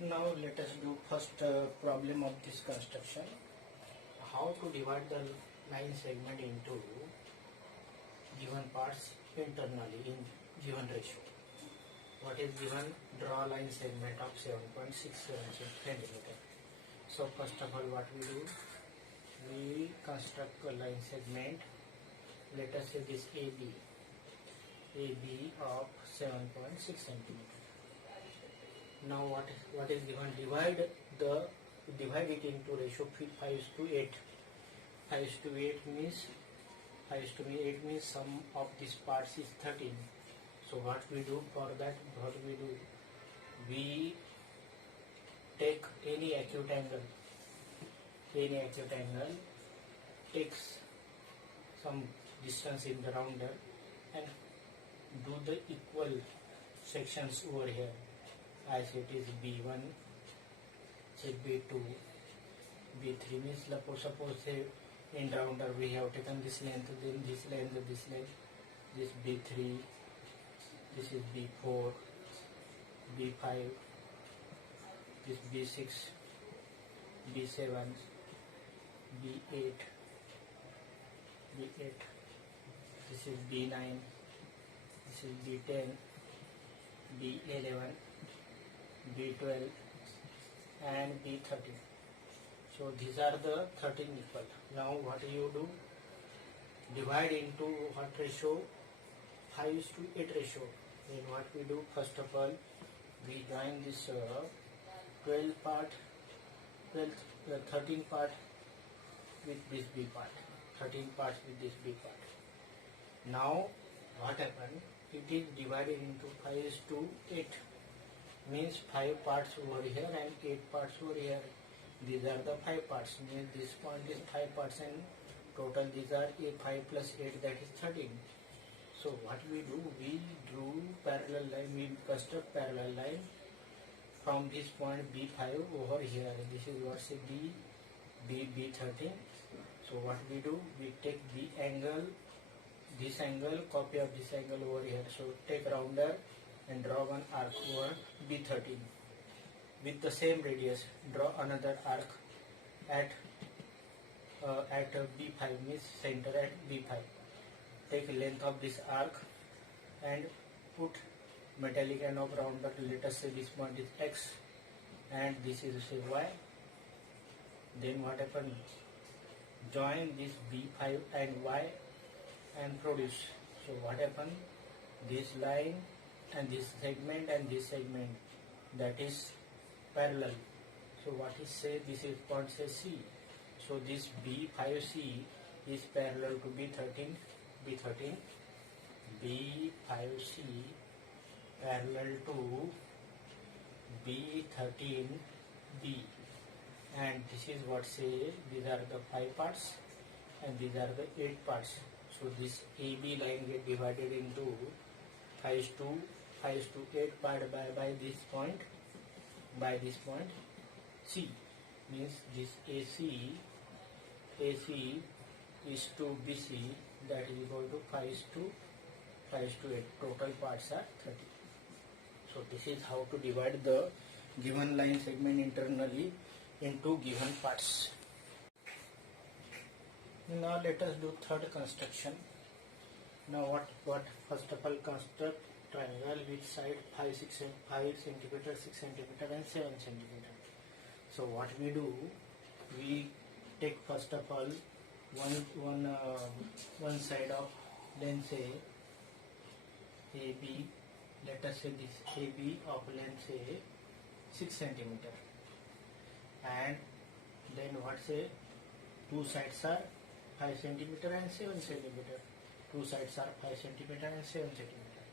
Now let us do first problem of this construction. How to divide the line segment into given parts internally in given ratio. What is given? Draw line segment of 7.67 centimeter. So first of all, what we do? We construct a line segment. Let us say this AB of 7.6 centimeter. Now what is given? Divide it into ratio 5:8. 5:8 means sum of these parts is 13. So what we do for that? We take any acute angle. Takes some distance in the rounder and do the equal sections over here. As it is B1, say B2, B3 means suppose say in rounder we have taken this length, then this length, this B3, this is B4, B5, this B6, B7, B8, this is B9, this is B10, B11, B12 and B13. So these are the 13 equal. Now what you do? Divide into what ratio? 5:8 ratio. Then what we do? First of all, we join this 13 part with this B part. 13 parts with this B part. Now what happened? It is divided into 5:8. Means 5 parts over here and 8 parts over here. These are the 5 parts. Means this point is 5 parts and total these are 5 plus 8, that is 13. So what we do? We drew parallel line. We construct parallel line from this point B5 over here. This is what say B13. So what we do? We take this angle, copy of this angle over here. So take rounder and draw one arc over B13 with the same radius. Draw another arc at B5, means center at B5. Take length of this arc and put metallic end of rounder. Let us say this point is X and this is say Y. Then what happens? Join this B5 and Y and produce. So what happens? This line and this segment, that is parallel. So what is say? This is point say C. So this B5C is parallel to B13. B5C parallel to B13B, and this is what say these are the 5 parts and these are the 8 parts. So this AB line get divided into 5:8 by this point, C, means this AC is to BC, that is equal to 5:8. Total parts are 30. So this is how to divide the given line segment internally into given parts. Now let us do third construction. Now what first of all, construct triangle with side 5 centimeter, 6 centimeter and 7 centimeter. So what we do? We take first of all one side of, then say AB. Let us say this AB of length say 6 centimeter, and then what say two sides are 5 centimeter and 7 centimeter. Two sides are 5 centimeter and 7 centimeter.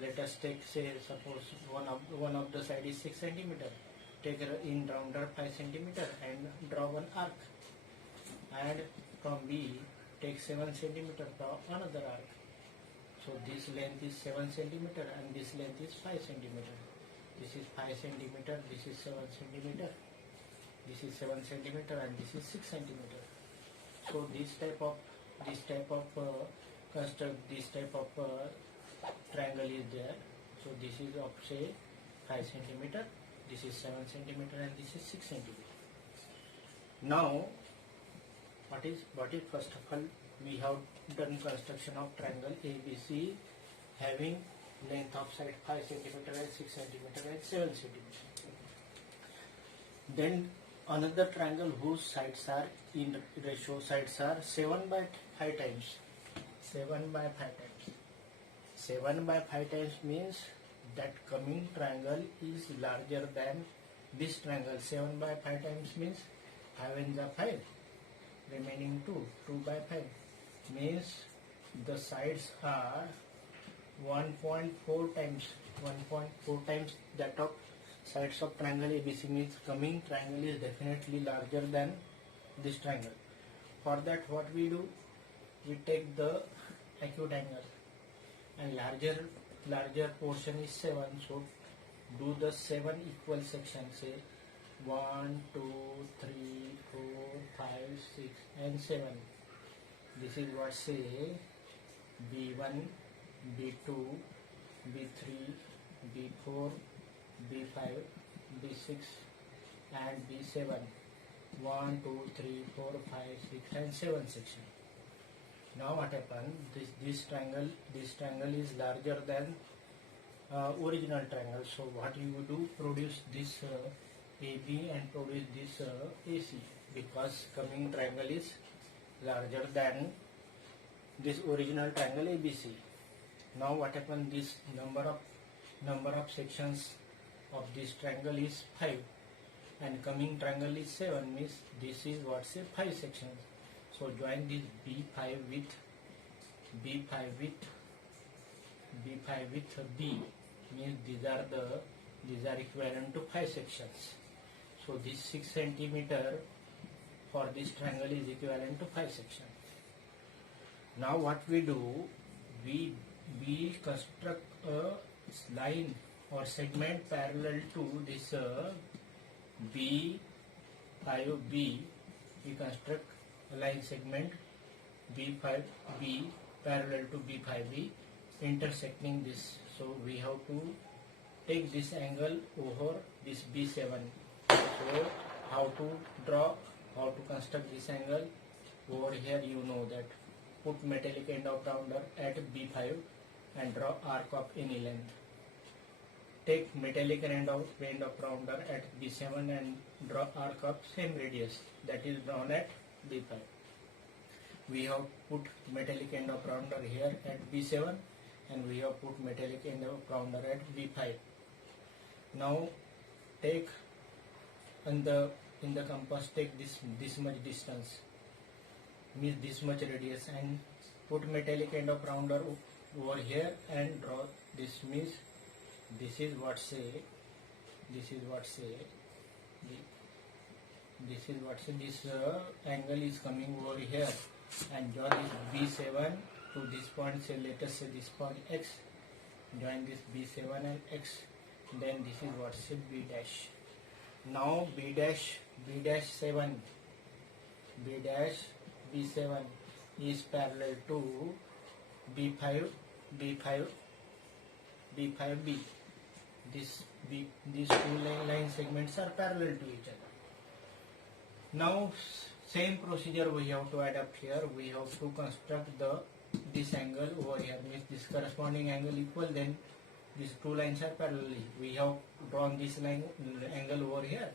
Let us take, say, suppose one of the side is 6 centimeter. Take in rounder 5 centimeter and draw one arc. And from B, take 7 centimeter, draw another arc. So this length is 7 centimeter and this length is 5 centimeter. This is 5 centimeter, this is 7 centimeter. This is 7 centimeter and this is 6 centimeter. So this type of triangle is there. So this is of say 5 centimeter, This is 7 centimeter and this is 6 centimeter. Now, what is first of all, we have done construction of triangle ABC having length of side 5 centimeter and 6 centimeter and 7 centimeter. Then another triangle whose sides are in ratio, sides are 7 by 5 times. 7 by 5 times. 7 by 5 times means that coming triangle is larger than this triangle. 7 by 5 times means 5 and the 5. Remaining 2 by 5 means the sides are 1.4 times that of sides of triangle ABC, means coming triangle is definitely larger than this triangle. For that, what we do, we take the acute angle and larger portion is 7, so do the 7 equal sections, say 1, 2, 3, 4, 5, 6 and 7. This is what say B1, B2, B3, B4, B5, B6 and B7. 1, 2, 3, 4, 5, 6 and 7 section. Now what happened? This triangle is larger than original triangle. So what you do? Produce this AB and produce this AC, because coming triangle is larger than this original triangle ABC. Now what happened? This number of sections of this triangle is 5 and coming triangle is 7, means this is what say 5 sections. So join this B5 with B, means these are equivalent to 5 sections. So this 6 centimeter for this triangle is equivalent to 5 sections. Now what we do, we construct a line or segment parallel to this B5B. We construct a line segment B5B parallel to B5B intersecting this. So we have to take this angle over this B7. So how to construct this angle? Over here you know that. Put metallic end of rounder at B5 and draw arc of any length. Take metallic end of rounder at B7 and draw arc of same radius, that is drawn at B5. We have put metallic end of rounder here at B7 and we have put metallic end of rounder at B5. Now take in the compass, take this much distance, means this much radius, and put metallic end of rounder over here and draw this, means this is what say this angle is coming over here, and draw this B7 to this point, say let us say this point X. Join this B7 and X, then this is what say B dash. Now B7 is parallel to B5B. These two line segments are parallel to each other. Now same procedure we have to adapt here. We have to construct this angle over here, means this corresponding angle equal, then these two lines are parallel. We have drawn this line angle over here.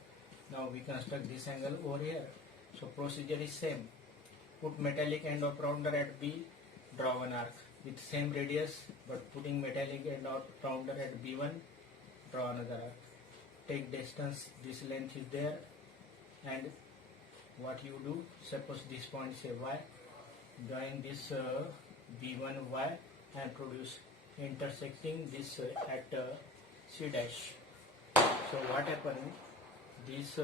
Now we construct this angle over here. So procedure is same. Put metallic end of rounder at B, draw one arc with same radius, but putting metallic end of rounder at B1, draw another arc. Take distance, this length is there, and what you do, suppose this point say Y, join this B1Y and produce intersecting this at C dash. So what happened? This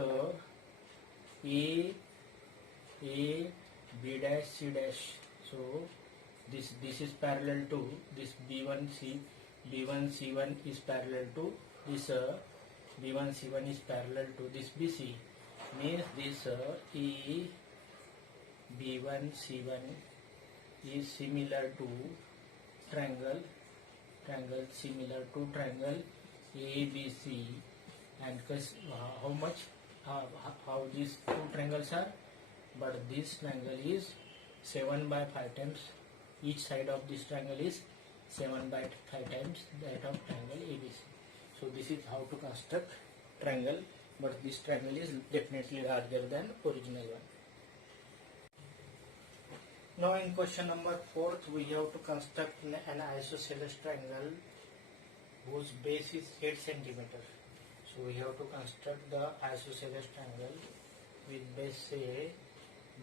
A, B dash, C dash. So this is parallel to this B1C1 is parallel to this B1C1 is parallel to this BC. Means this E B1C1 is similar to triangle similar to triangle ABC, and how much how these two triangles are, but this triangle is 7 by 5 times. Each side of this triangle is 7 by 5 times that of triangle ABC. So this is how to construct triangle, but this triangle is definitely larger than original one. Now in question number 4, we have to construct an isosceles triangle whose base is 8 centimeter. So we have to construct the isosceles triangle with base say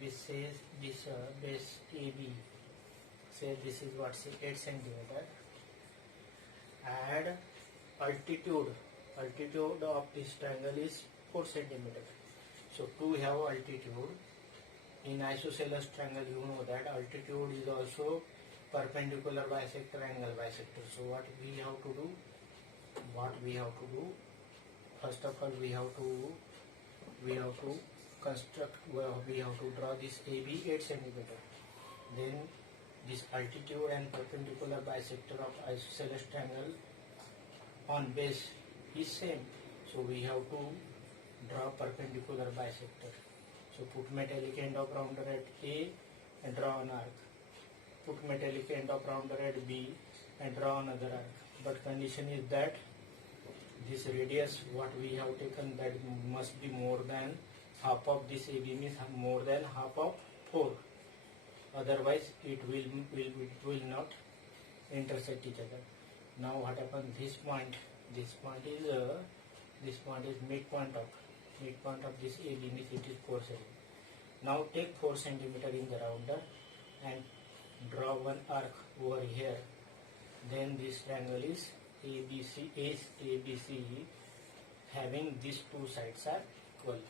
base AB. Say this is what, say 8 centimeter. Add altitude of this triangle is 4 centimeter. So to have altitude in isosceles triangle, you know that altitude is also perpendicular bisector, angle bisector. So what we have to do? First of all, we have to construct. We have to draw this AB 8 centimeter. Then this altitude and perpendicular bisector of isosceles triangle on base is same. So we have to draw perpendicular bisector. So put metallic end of rounder at A and draw an arc. Put metallic end of rounder at B and draw another arc. But condition is that this radius what we have taken, that must be more than half of this AB, means more than half of 4. Otherwise it will not intersect each other. Now what happens? This point is midpoint of this AB, means it is 4 cm. Now take 4 centimeter in the rounder and draw one arc over here. Then this triangle is ABC having these two sides are equal,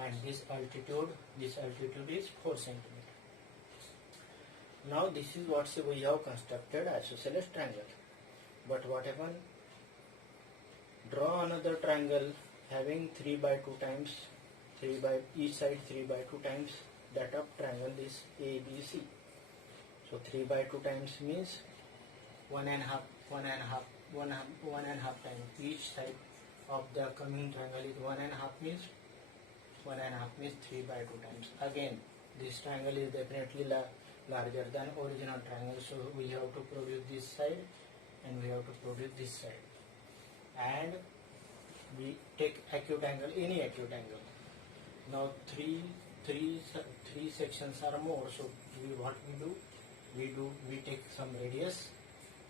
and this altitude is 4 centimeter. Now this is what we have constructed isosceles triangle. But what happened? Draw another triangle having 3 by 2 times, each side 3 by 2 times that of triangle is ABC. So 3 by 2 times means 1.5 times. Each side of the coming triangle is 1.5 means 3 by 2 times. Again, this triangle is definitely larger than original triangle. So we have to produce this side and we have to produce this side. And we take acute angle, any acute angle. Now three sections are more. So we take some radius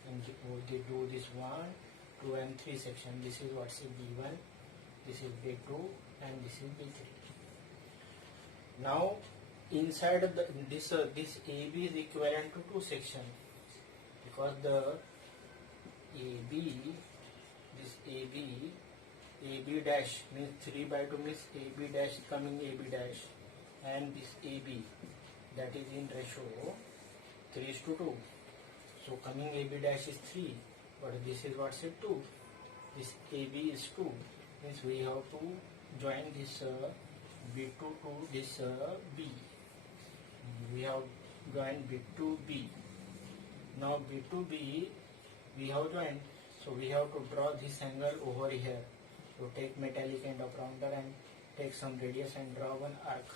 and we do this 1, 2 and 3 section. This is what's B1, this is B2 and this is B3. Now inside this AB is equivalent to 2 sections, because the AB dash means 3 by 2 means AB dash coming AB dash, and this AB, that is in ratio 3:2. So coming AB dash is 3, but this is what's 2. This AB is 2, means we have to join this B2 to this B. We have joined B2B. Now B2B we have joined, so we have to draw this angle over here. So take metallic end of rounder and take some radius and draw one arc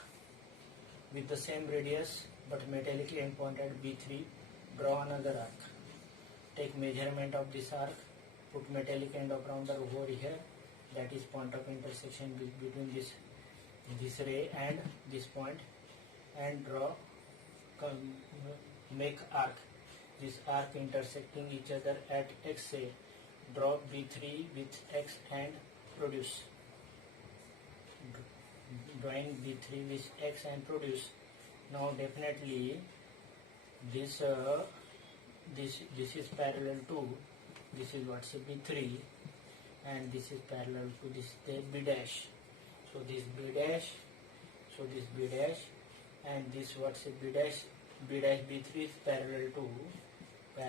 with the same radius but metallic end point at B3. Draw another arc. Take measurement of this arc, put metallic end of rounder over here, that is point of intersection between this ray and this point, and draw, make arc. This arc intersecting each other at X, say draw B3 with X and produce. Drawing B3 with X and produce. Now definitely this is parallel to, this is what's B3, and this is parallel to this B dash. So this B dash, and this what's B dash B3 is parallel to B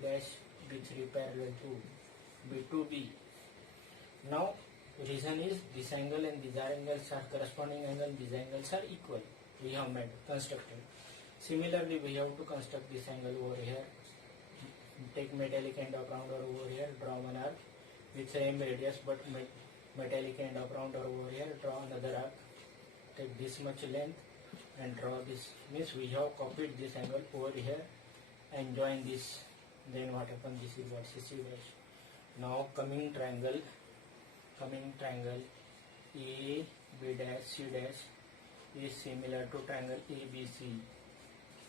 dash B3 parallel to B2B. Now reason is this angle and these angles are corresponding angle, these angles are equal. We have made, constructed. Similarly, we have to construct this angle over here. Take metallic end of rounder over here, draw one arc with same radius but metallic end of rounder over here, draw another arc, take this much length and draw this. Means we have copied this angle over here and join this. Then what happens? This is what C dash. Now coming triangle A B dash C dash is similar to triangle ABC,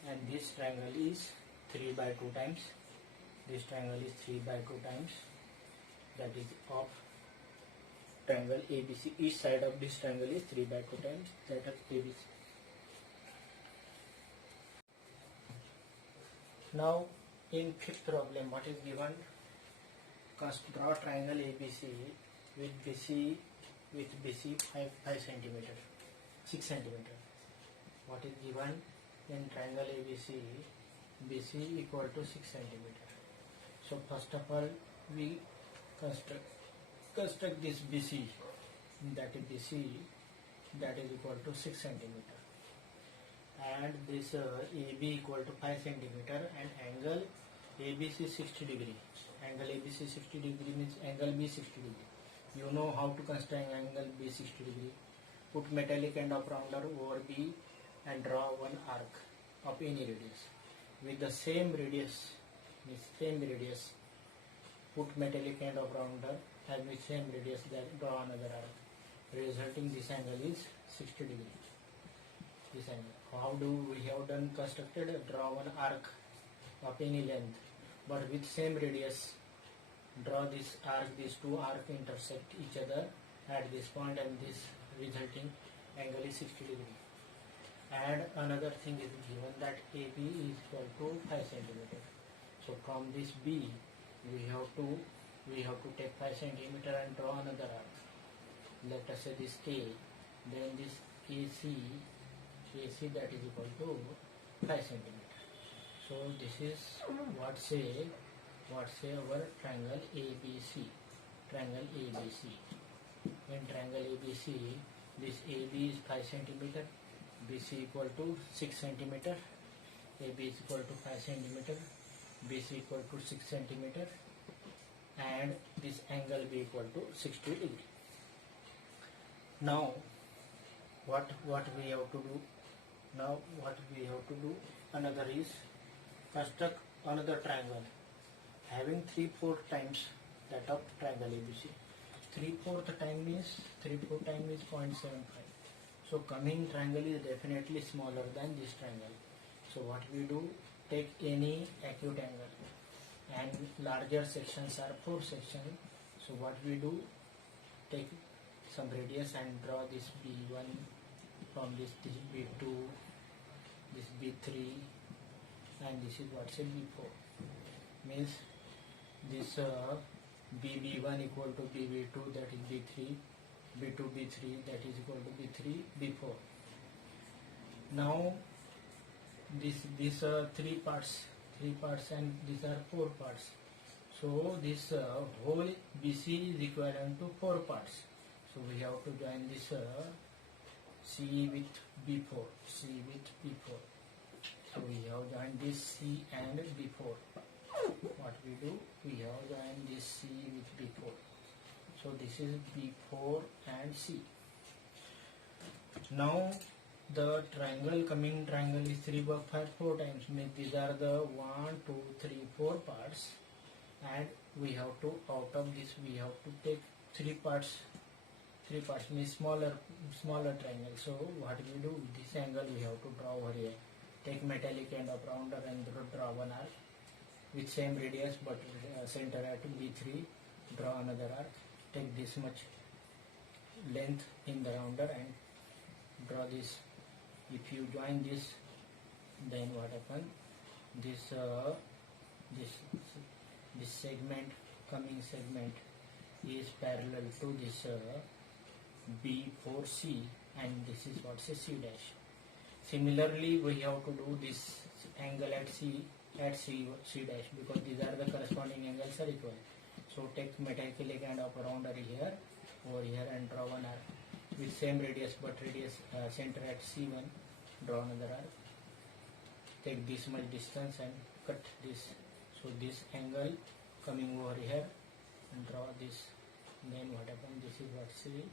and this triangle is 3 by 2 times. This triangle is 3 by 2 times. That is of triangle ABC. Each side of this triangle is 3 by 2 times that of ABC. Now in fifth problem, what is given? Draw triangle ABC with BC 5 centimeter, 6 centimeter. What is given in triangle ABC? BC equal to 6 centimeter. So first of all, we construct this BC, that is BC, that is equal to 6 centimeter, and this AB equal to 5 centimeter, and angle ABC 60 degree. Angle ABC 60 degree means angle B 60 degree. You know how to construct angle B 60 degree. Put metallic end of rounder over B and draw one arc of any radius with the same radius. Put metallic end of rounder and with same radius, then draw another arc. Resulting this angle is 60 degree. This angle. How do we have done constructed? Draw one arc of any length, but with same radius. Draw this arc. These two arcs intersect each other at this point, and this resulting angle is 60 degree. And another thing is given that AB is equal to 5 centimeter. So from this B, we have to take 5 centimeter and draw another arc. Let us say this A, then this AC that is equal to 5 centimeter. So this is what say our triangle ABC. Triangle ABC. In triangle ABC, this AB is 5 centimeter, BC equal to 6 centimeter, AB is equal to 5 centimeter, BC equal to 6 centimeter, and this angle B equal to 60 degree. Now what we have to do? Another is construct another triangle having 3/4 times that of triangle ABC. 3/4 time is 0.75. So coming triangle is definitely smaller than this triangle. So what we do? Take any acute angle, and larger sections are 4 sections. So what we do? Take some radius and draw this B1 from this B2, this B3, and this is what's a B4. Means this BB1 equal to BB2, that is B3, B2 B3, that is equal to B3 B4. Now these are three parts, and these are 4 parts. So this whole BC is equivalent to 4 parts. So we have to join this C with B4. So we have joined this C and B4. What we do? We have joined this C with B4. So this is B4 and C. Now the coming triangle is 3 by 5 4 times. Means these are the 1, 2, 3, 4 parts, and we have to, out of this we have to take 3 parts. 3 parts means smaller triangle. So what we do? This angle we have to draw over here. Take metallic end of rounder and draw one arc with same radius, but center at B3. Draw another arc. Take this much length in the rounder and draw this. If you join this, then what happens? This segment, coming segment, is parallel to this B4C, and this is what's a C dash. Similarly, we have to do this angle at C dash, because these are the corresponding angles are equal. So take metallic end of rounder here, over here, and draw one arc with same radius, but radius center at C1. Draw another arc. Take this much distance and cut this. So this angle coming over here, and draw this then what happened, this is what C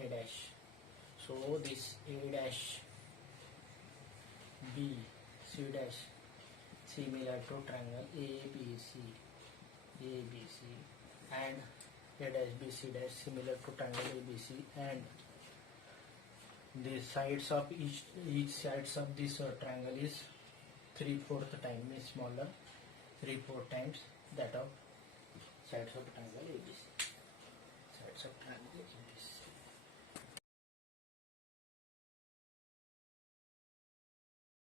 A dash. So this A dash B C dash similar to triangle ABC and A dash B C dash similar to triangle ABC, and the sides of each sides of this triangle is 3/4 time, means smaller 3/4 times that of sides of triangle ABC. Sides of triangle ABC.